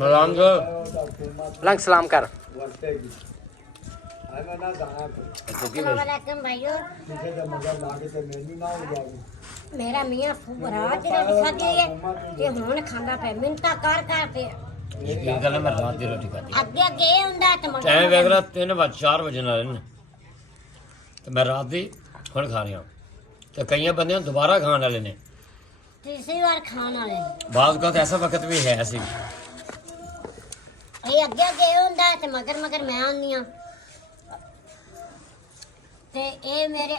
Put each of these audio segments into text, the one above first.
मलंग lung सलाम कर अस्सलामुअलैकुम भाइयों मेरा मियां रात की रोटी खाती है ते हुण खांदा पे मिंता कर ते ये गल मैं रात दी रोटी खाती अगे अगे ये हुंदा ते मगर टाइम वेख ला 3 बज 4 बजे ना रहने ते मैं रात दी हुण खा रहा ते कई बंदे दोबारा खाने वाले ने तीसरी बार खाने वाले बात का ऐसा वक्त भी है ऐसी ये अगे अगे ये हुंदा ते मगर मगर मैं आनी हां ते ये मेरे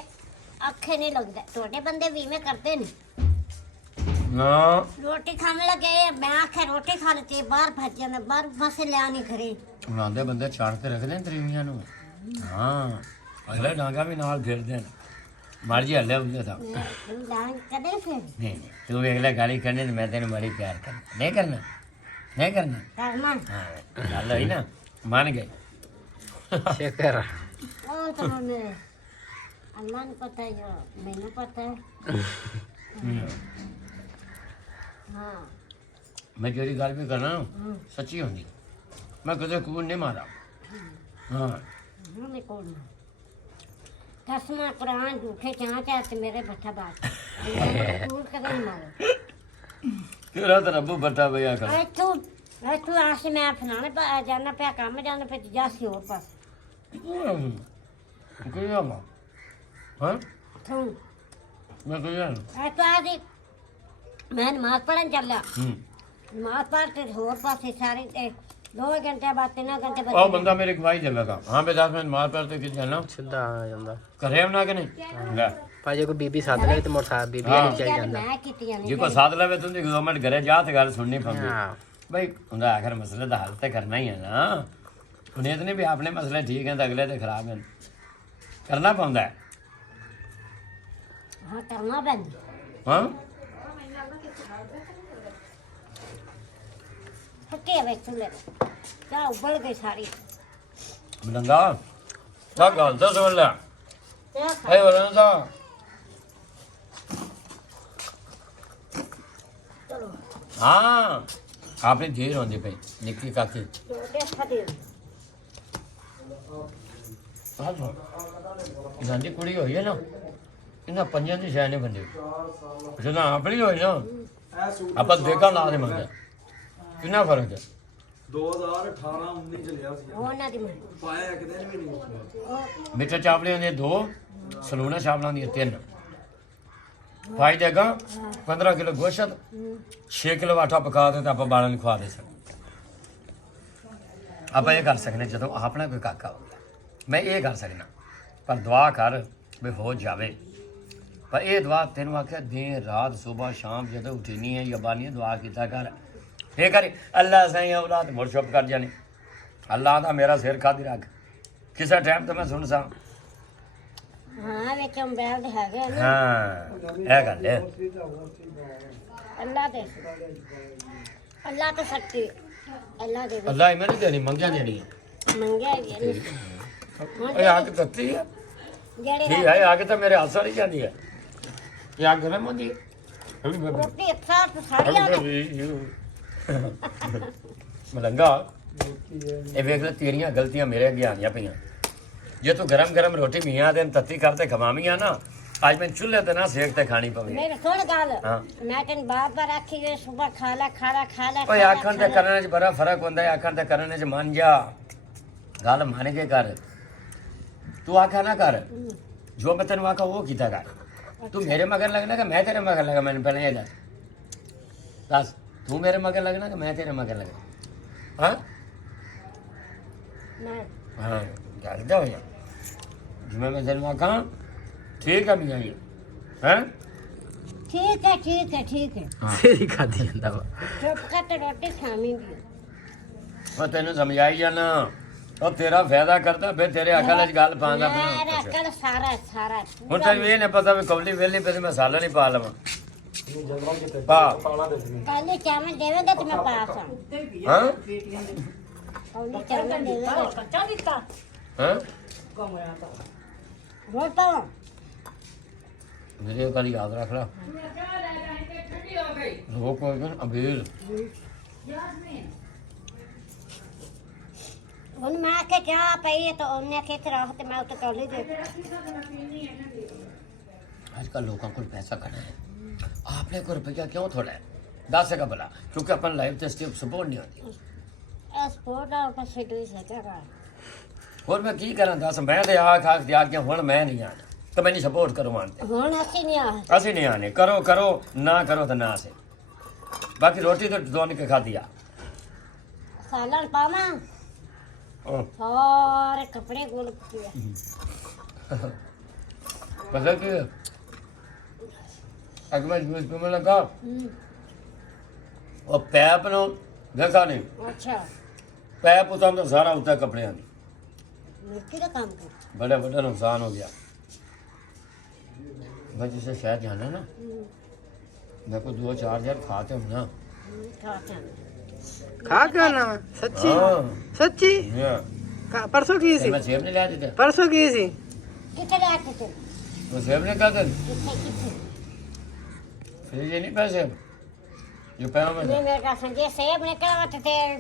अखे नहीं लगदा छोटे बंदे भी में करते नहीं ना रोटी खाने लगे मैं आखे रोटी खा लेती बाहर भज जाना बाहर फसे लिया नहीं करे बनाते बंदे छाड़ के रखते हैं तरीमियां नु हाँ अगले डांगा भी नाल घेरते हैं मर्जी हल्ले होंगे था कदे फिर नहीं तू अगले गाली करनी तो मैं तेन बड़ी प्यार करना नहीं करना नहीं करना करना हाँ गल हुई ना मान गए शुक्र ओ तो हमें अल्लाह ने पता है जो मैंने पता है हाँ मैं जो गल भी करना सच्ची होंगी मैं कदे कून नहीं मारा हाँ हमें कौन कसमा कुरान झूठे चाहते मेरे बच्चा बात कून कदे नहीं मारो तेरा तो रब्बू बट्टा भैया कर तू आज मैं फलाने पर जाना पे काम जाना पे जासी और पास क्या मां हाँ तू मैं क्या तो आज मैं नमाज पढ़न चला नमाज पढ़ते होर पासे सारे 2 घंटे बाद 3 घंटे बाद ओ बंदा मेरे गवाही दे लगा हां बे 10 मिनट मार पर तो कि जाना सीधा आ ਜਾਂਦਾ करे ना कि नहीं ले ਭਾਈ ਜੇ ਕੋਈ ਬੀਬੀ ਸਾਥ ਲੈ ਤੇ ਮੋਟਰ ਬੀਬੀ ਨਹੀਂ ਚਾਹੀ ਜਾਂਦਾ मैं कीतियां जी को साथ लवे तुम गवर्नमेंट घरे जा ते गल सुननी पौंदी ਹਾਂ भाई हुंदा आखिर मसले दा हल ते करना ही है ना उन्हें इतने भी अपने मसले ठीक हैं तो अगले ते खराब हैं करना पौंदा है हां करना बंद हां थके वे चुले क्या उबल गई सारी मलंगा क्या गल तो सुन ले क्या ए बोलना चलो हाँ आपने देर होंदी पे निक्की काकी रोटे खाते इन्हां दी कुड़ी होई है ना इन्हां पंजां दी शै नहीं बंदी जदां अपनी होई ना ਆਪਾਂ ਦੇਖਾ ਨਾ ਦੇ ਮੰਗੇ ਕਿੰਨਾ ਫਰਕ ਹੈ 2018 19 ਚੱਲਿਆ ਸੀ ਉਹਨਾਂ ਦੀ ਮਾਂ ਪਾਇਆ ਇੱਕ ਦਿਨ ਵੀ ਨਹੀਂ ਮਿੱਠੇ ਚਾਵਲਿਆਂ ਦੇ 2 ਸਲੂਣਾ ਚਾਵਲਾਂ ਦੀਆਂ 3 ਪਾਈ ਦੇਗਾ 15 ਕਿਲੋ ਗੋਸ਼ਤ 6 ਕਿਲੋ ਆਟਾ ਪਕਾ ਦੇ ਤਾਂ ਆਪਾਂ ਬਾਲਾਂ ਨੂੰ ਖਵਾ ਦੇ ਸਕਦੇ ਆਪਾਂ ਇਹ ਕਰ ਸਕਦੇ ਜਦੋਂ ਆਪਣਾ ਕੋਈ ਕਾਕਾ ਹੋ ਗਿਆ ਮੈਂ ਇਹ ਕਰ ਸਕਦਾ ਪਰ ਦੁਆ ਕਰ ਵੀ ਹੋ ਜਾਵੇ पर ये दुआ तेन आख्या दिन रात सुबह शाम जो उठनी है या बानी दुआ किया कर ये कर अल्लाह सही औलाद मुड़ चुप कर जाने अल्लाह का मेरा सिर खादी रख किसी टाइम तो मैं सुन सा हाँ वे क्यों बैल दे हैगे हाँ ये गल है अल्लाह दे अल्लाह तो सकती अल्लाह दे अल्लाह ही मैंने देनी मंगिया देनी है मंगे ये आग तत्ती है जेड़े ठीक है आगे तो मेरे हाथ साड़ी जाती है ये आग गर्म होती है रोटी अच्छा तो सारी आ मलंगा ये वेख ले तेरियां गलतियां मेरे अगे आनियां पईयां जे तू गरम गरम रोटी मियां दिन तत्ती करते खवावियां ना आज मैं चूल्हे ते ना सेक ते खानी पवे मेरे सुन गाल हाँ। मैं तेन बार बार आखी गई सुबह खा ला ओए आखण ते करने च बड़ा फर्क हुंदा है आखण ते करने च मान जा गल मान के कर तू आखा ना कर जो मैं तेन आखा वो कीता कर तू मेरे मगर लगना कि मैं तेरे मगर लगा मैंने पहले ये दस तू मेरे मगर लगना कि मैं तेरे मगर लगा हाँ मैं हाँ जानते हो यार जिम्मे मैं तेन आखा ठीक है मियाँ ये हैं ठीक है ठीक है ठीक है ਸੇਰੀ ਖਾਦੀ ਜਾਂਦਾ ਵਾ चुप कर तो रोटी खानी भी मैं तेन समझाई जाना और तेरा फायदा करता फिर तेरे अकल च गल पांदा मेरा कल सारा सारा ਹੁਣ ਤਾਂ ਇਹ ਨਹੀਂ ਪਤਾ ਵੀ ਕੌਲੀ ਵੇਲੀ पे मसाला नहीं पा लवा पा पहले चावल देवेगा तो मैं पास हूँ हाँ पहले चावल देवेगा हाँ बोल पाओ मेरे कल याद रख ला रोक अबीर ਹੁਣ ਮੈਂ ਆਖਿਆ ਚਾਹ ਪਈ ਹੈ ਤਾਂ ਉਹਨੇ ਆਖਿਆ ਇੱਥੇ ਰੱਖ ਤੇ ਮੈਂ ਉੱਤੇ ਟੋਲੀ ਦੇ आजकल लोगों को पैसा खड़ा है आपने को रुपया क्यों थोड़ा है 10 का भला क्योंकि अपन लाइफ ਤੇ ਸਟੈਪ ਸਪੋਰਟ ਨਹੀਂ ਹੁੰਦੀ ਸਪੋਰਟ ਦਾ ਪਾਸੇ ਡੋਈ ਸਕਦਾ ਹੋਰ ਮੈਂ ਕੀ ਕਰਾਂ ਦੱਸ ਮੈਂ ਤੇ ਆਖ ਤੇ ਆ ਕੇ ਹੁਣ ਮੈਂ ਨਹੀਂ ਆਣਾ ਤਾਂ ਮੈਨੂੰ ਸਪੋਰਟ ਕਰੋ ਮਾਨਤੇ ਹੁਣ ਅਸੀਂ ਨਹੀਂ ਆ ਅਸੀਂ ਨਹੀਂ ਆਨੇ ਕਰੋ ਨਾ ਕਰੋ ਤਾਂ ਨਾ ਸੇ ਬਾਕੀ ਰੋਟੀ ਤਾਂ ਦੋਨ ਕੇ ਖਾ ਦਿਆ ਸਾਲਣ ਪਾਵਾਂ ਸਾਰੇ ਕੱਪੜੇ ਗੋਲ ਕੀਤੇ ਪਤਾ ਕੀ ਅਗਮਜ ਮੈਂ ਲਗਾ ਉਹ ਪੈਪ ਨੂੰ ਦੇਖਾ ਨਹੀਂ ਅੱਛਾ ਪੈਪ ਉਤਾਂ ਦਾ ਸਾਰਾ ਉੱਤੇ ਕੱਪੜਿਆਂ ਦੀ ਮਿੱਟੀ ਦਾ ਕੰਮ ਕਰ बड़ा बड़ा नुकसान हो गया मैं जिसे शायद जाना ना मेरे को 2-4 हजार खाते हम ना खा के आना वा? सच्ची हाँ सच्ची ये परसों की सी मैं सेब नहीं लिया देते परसों की सी ਕਿੱਥੇ ਲੈ ਕੇ ਤੇ वो सेब नहीं खाते ਕਿੱਥੇ फिर ये नहीं पैसे जो पैसा में ਨਹੀਂ ਮੇਰੇ ਕੋਲ ਸੰਜੇ ਸੇਬ ਨਿਕਲਵਾ ਤੇ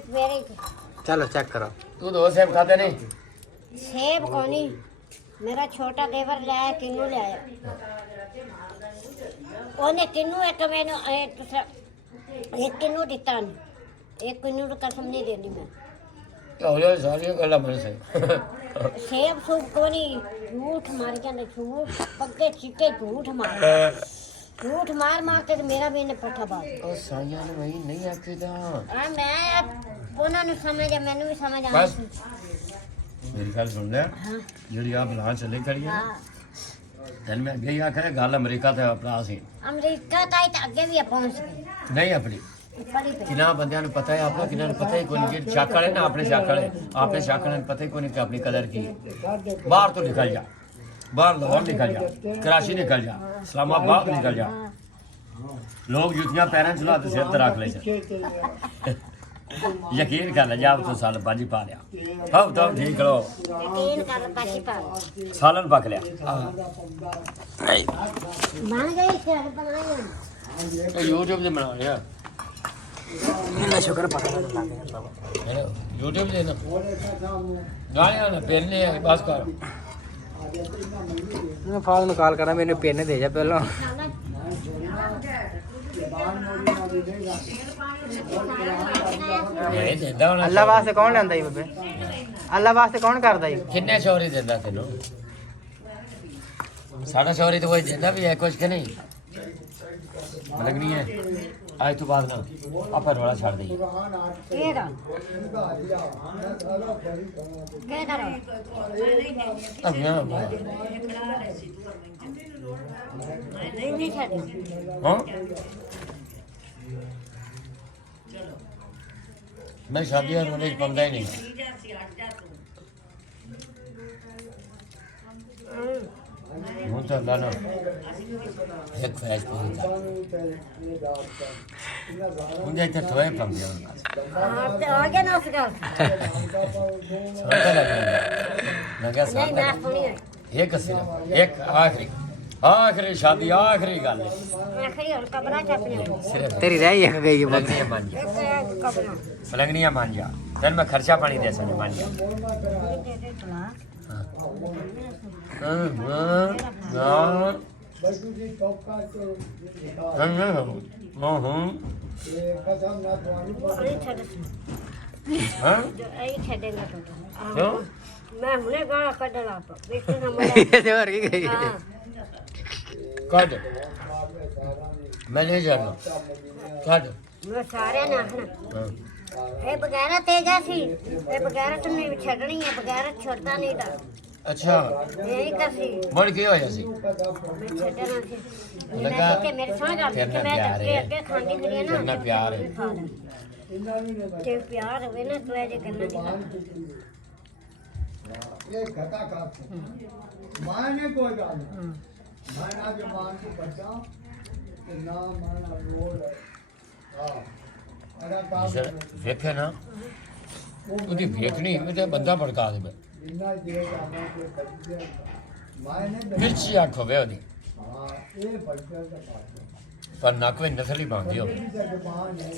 ਮੇਰੇ चलो चेक करो तू 2 सेब खाते नहीं ਸੇਬ ਕੋਣੀ ਮੇਰਾ ਛੋਟਾ ਦੇਵਰ ਲਿਆਇਆ ਕਿੰਨੂ ਲਿਆਇਆ ਉਹਨੇ ਕਿੰਨੂ ਇੱਕ ਮੈਨੂੰ ਇੱਕ ਕਿੰਨੂ ਦਿੱਤਾ ਨਹੀਂ ਇੱਕ ਕਿੰਨੂ ਨੂੰ ਕਸਮ ਨਹੀਂ ਦੇਣੀ ਮੈਂ हो जाए सारी गल्ला मेरे से ਸੇਬ ਸੂਬ ਕੋਣੀ ਝੂਠ ਮਾਰ ਜਾਂਦੇ ਝੂਠ ਪੱਕੇ ਚਿੱਟੇ ਝੂਠ ਮਾਰ ਕੇ ਤੇ ਮੇਰਾ ਵੀ ਇਹਨੇ ਪੱਠਾ ਬਾਦ ओ साइया ने वही नहीं आखेगा ਆ ਮੈਂ ਉਹਨਾਂ ਨੂੰ ਸਮਝ ਆ ਮੈਨੂੰ ਵੀ ਸਮਝ ਆ बस मेरी गल सुन ले ਹਾਂ ਜਿਹੜੀ ਆ ਬਲਾਂ ਚੱਲੇ ਖੜੀ ਹੈ ਹਾਂ ਤੈਨੂੰ ਮੈਂ ਅੱਗੇ ਹੀ ਆਖਿਆ ਗੱਲ ਅਮਰੀਕਾ ਤੇ ਆਪਣਾ ਸੀ ਅਮਰੀਕਾ ਤਾਈ ਤਾਂ ਅੱਗੇ ਵੀ ਪਹੁੰਚ ਗਏ ਨਹੀਂ ਆਪਣੀ ਬੜੀ ਪਈ ਕਿੰਨਾ ਬੰਦਿਆਂ ਨੂੰ ਪਤਾ ਹੈ ਆਪਣਾ ਕਿੰਨਾ ਨੂੰ ਪਤਾ ਹੀ ਕੋਈ ਨਹੀਂ ਜਿਹੜੇ ਸ਼ੱਕ ਵਾਲੇ ਨਾ ਆਪਣੇ ਸ਼ੱਕ ਵਾਲੇ ਨੂੰ ਪਤਾ ਹੀ ਕੋਈ ਨਹੀਂ ਕਿ ਆਪਣੀ ਕਦਰ ਕੀ ਹੈ। ਬਾਹਰ ਤੋਂ ਨਿਕਲ ਜਾ ਬਾਹਰ ਲਾਹੌਰ ਨਿਕਲ ਜਾ ਕਰਾਚੀ ਨਿਕਲ ਜਾ ਇਸਲਾਮਾਬਾਦ ਨਿਕਲ ਜਾ ਲੋਕ ਜੁੱਤੀਆਂ ਪੈਰਾਂ 'ਚ ਲਾ ਤੇ ਸਿਰ ਤੇ ਰੱਖ ਲੈ ਯਕੀਨ ਕਰ ਲੈ ਜਾ ਤੂੰ ਸਾਲ ਬਾਜੀ ਪਾ ਲਿਆ ਹਉ ਤਾਂ ਠੀਕ ਕਰੋ ਯਕੀਨ ਕਰ ਬਾਕੀ ਪਾ ਸਾਲਨ ਪੱਕ ਲਿਆ ਬਣ ਗਈ ਸਿਰ ਬਣਾਇਆ YouTube ਤੇ ਬਣਾ ਲਿਆ मैं शुक्र पता लग गया YouTube ਤੇ ਨਾ ਗਾਲਿਆਂ ਨਾ ਪਹਿਲੇ ਬਸ ਕਰ मैं फाल निकाल कर मैंने पेन दे जा पहला ਇਹ ਦਿੰਦਾ ਹੁਣ अल्लाह वास्ते कौन लेंदा ही बब्बे अल्लाह वास्ते कौन करदा ही ਕਿੰਨੇ ਸ਼ੌਰੀ ਦਿੰਦਾ ਤੈਨੂੰ ਸਾਡਾ ਸ਼ੌਰੀ ਤਾਂ ਕੋਈ ਦਿੰਦਾ ਵੀ ਹੈ ਕੁਝ ਕਿ ਨਹੀਂ ਲੱਗਣੀ ਹੈ ਅੱਜ ਤੋਂ ਬਾਅਦ ਨਾ ਆਪਾਂ ਰੋਲਾ ਛੱਡ ਦਈਏ ਕਿਹੜਾ ਕਿਹੜਾ ਨਹੀਂ ਛੱਡ ਹਾਂ ਮੈਂ ਸ਼ਾਦੀਆਂ ਨੂੰ ਨਹੀਂ ਪਾਉਂਦਾ ਹੀ ਨਹੀਂ ਹੁਣ ਤਾਂ ਅੱਲਾ ਨਾ ਇੱਕ ਖੈਸ਼ ਪੂਰੀ ਕਰ ਉਹਦੇ ਇੱਥੇ ਠੋਏ ਪਾਉਂਦੇ ਹਨ ਹਾਂ ਤੇ ਆ ਗਿਆ ਨਾ ਉਸ ਗੱਲ ਸੋਚਾ ਲੱਗਦਾ ਲਗਾ ਨਹੀਂ ਸਾਡਾ ਮੈਂ ਸੁਣੀ ਹੈ ਇੱਕ ਸਿਰਫ ਇੱਕ ਆਖਰੀ ਸ਼ਾਦੀ ਆਖਰੀ ਗੱਲ ਹੈ ਆਖਰੀ ਹੁਣ ਕਬਰਾਂ ਚ ਆਪਣੇ ਸਿਰਫ तेरी रह ही गई है बब्बे ਪਲੰਗਨੀਆਂ ਮੰਨ ਜਾ ਇੱਕ ਕਬਰਾਂ ਪਲੰਗਨੀਆਂ ਮੰਨ ਜਾ ਤੈਨੂੰ ਮੈਂ ਖਰਚਾ ਪਾਣੀ ਦੇ ਸਕਦਾ ਮੰਨ ਜਾ ਮੈਂ ਹੁਣੇ ਗਾਲਾਂ ਕੱਢਣਾ ਪਾ ਵੇਖਣਾ ਮੈਂ और की गई ਹਾਂ ਕੱਢ ਮੈਂ ਨਹੀਂ ਜਾਣਾ ਕੱਢ ਮੈਂ ਸਾਰਿਆਂ ਨੇ ਆਖਣਾ ਇਹ ਬਗੈਰਾ ਤੇਜਾ ਸੀ ਇਹ ਬਗੈਰਾ ਤੁਮਨੇ ਛੱਡਣੀ ਹੈ ਬਗੈਰਾ ਛੱਡਦਾ ਨਹੀਂ ਦਾ ਅੱਛਾ ਇਹ ਕਰ ਸੀ ਮੁੜ ਕੀ ਹੋਇਆ ਸੀ ਮੈਂ ਛੱਡਣਾ ਸੀ ਲੱਗਾ ਕਿ ਮੇਰੇ ਸੁਣ ਗੱਲ ਕਿ ਤੇਰੇ ਨਾਲ ਮੈਂ ਪਿਆਰ ਅੱਗੇ ਹੈ। ਅੱਗੇ ਖਾਂਦੀ ਫਿਰੀ ਨਾ ਤੇਰੇ ਨਾਲ ਪਿਆਰ ਹੈ। ਤੇ ਪਿਆਰ ਹੋਵੇ ਨਾ ਤੂੰ ਇਹ ਜੇ ਕਰਨਾ ਨਹੀਂ ਇਹ ਘਟਾ ਕਰ ਮਾਨੇ ਕੋਈ ਗੱਲ ਨਹੀਂ ਮਾਨਾ ਜੇ ਮਾਨ ਕੋ ਬਚਾ ਤੇ ਨਾ ਮਾਨਾ ਰੋੜ ਹਾਂ ਅੜਾ ਤਾਂ ਵੇਖੇ ਨਾ ਉਹਦੀ ਵੇਖਣੀ ਉਹਦੇ ਬੰਦਾ ਭੜਕਾ ਦੇ ਜਿੰਨਾ ਜੇ ਜਾਣਾ ਤੇ ਬੱਚੇ ਮਾਨੇ ਮਿਰਚੀ ਅੱਖ ਹੋਵੇ ਉਹਦੀ ਹਾਂ ਇਹ ਬੱਚੇ ਦਾ ਪਾਸ ਪਰ ਨੱਕ ਵਿੱਚ ਨਸਲੀ ਬਣਦੀ ਹੋਵੇ ਜ਼ਬਾਨ ਹੈ